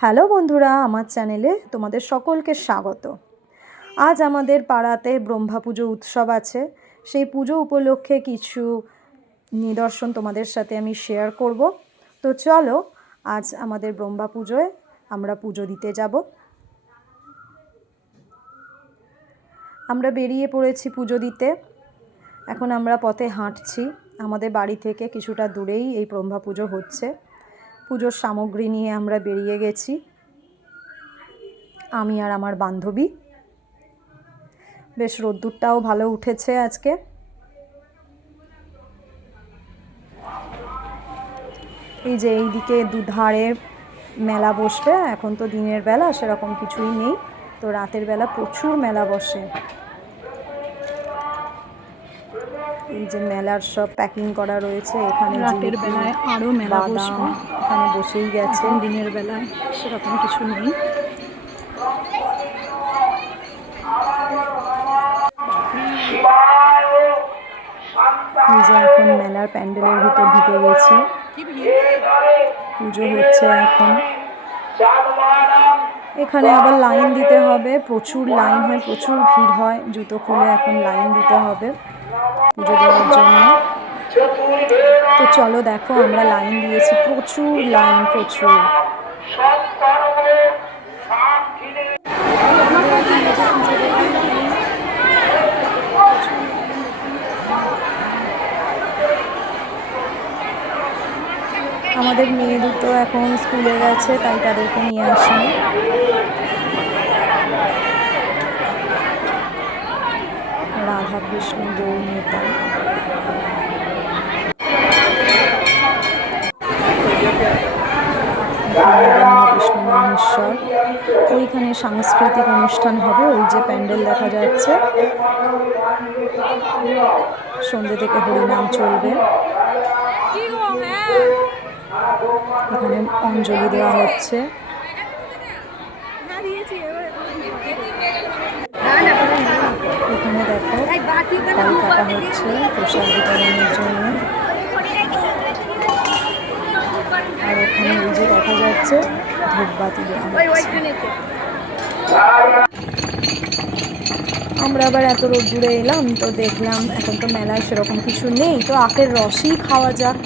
Hello বন্ধুরা, আমার চ্যানেলে তোমাদের সকলকে স্বাগত। আজ আমাদের পাড়াতে ব্রহ্মা পুজো উৎসব আছে। সেই পুজো উপলক্ষে কিছু নিদর্শন তোমাদের সাথে আমি শেয়ার করব। তো চলো, আজ আমাদের ব্রহ্মা পুজোয় আমরা পুজো দিতে যাব। আমরা বেরিয়ে পড়েছি পুজো দিতে। এখন আমরা পথে হাঁটছি। আমাদের বাড়ি থেকে কিছুটা দূরেই এই ব্রহ্মা পুজো হচ্ছে। পুজোর সামগ্রী নিয়ে আমরা বেরিয়ে গেছি, আমি আর আমার বান্ধবী। বেশ রোদ্দুরটাও ভালো উঠেছে আজকে। এই যে এইদিকে দুধারে মেলা বসবে। এখন তো দিনের বেলা সেরকম কিছুই নেই, তো রাতের বেলা প্রচুর মেলা বসে। এই যে মেলার সব প্যাকিং করা রয়েছে। এখানে রাতের বেলায় আরো মেলা বসবে, এখানে বসেই গেছে। দিনের বেলায় সেরকম কিছু নেই। এই যে এখন মেলার প্যান্ডেলের ভিতর ঢুকে গেছি। পুজো হচ্ছে এখন। এখানে আবার লাইন দিতে হবে, প্রচুর লাইন হয়, প্রচুর ভিড় হয়। জুতো খুলে এখন লাইন দিতে হবে পুজো দেওয়ার জন্য। তো চলো দেখো, আমরা লাইন দিয়েছি, প্রচুর লাইন, প্রচুর। আমাদের মেয়ে দুটো এখন স্কুলে গেছে, তাই তাদেরকে নিয়ে আসিনি। রাধা কৃষ্ণ গৌর নিতাই। কৃষ্ণ মহেশ্বর। ওইখানে সাংস্কৃতিক অনুষ্ঠান হবে, ওই যে প্যান্ডেল দেখা যাচ্ছে। সন্ধ্যে থেকে হরিনাম চলবে। এখানে অঞ্জলি দেওয়া হচ্ছে। এখানে দেখো ফল কাটা হচ্ছে প্রসাদ বিতরণের জন্য। আর ওখানে এই যে দেখা যাচ্ছে ধূপবাতি দেওয়া হচ্ছে। আমরা আবার এত রোদ্দুরে এলাম, তো দেখলাম এখন তো মেলায় সেরকম কিছু নেই, তো আখের রসই খাওয়া যাক।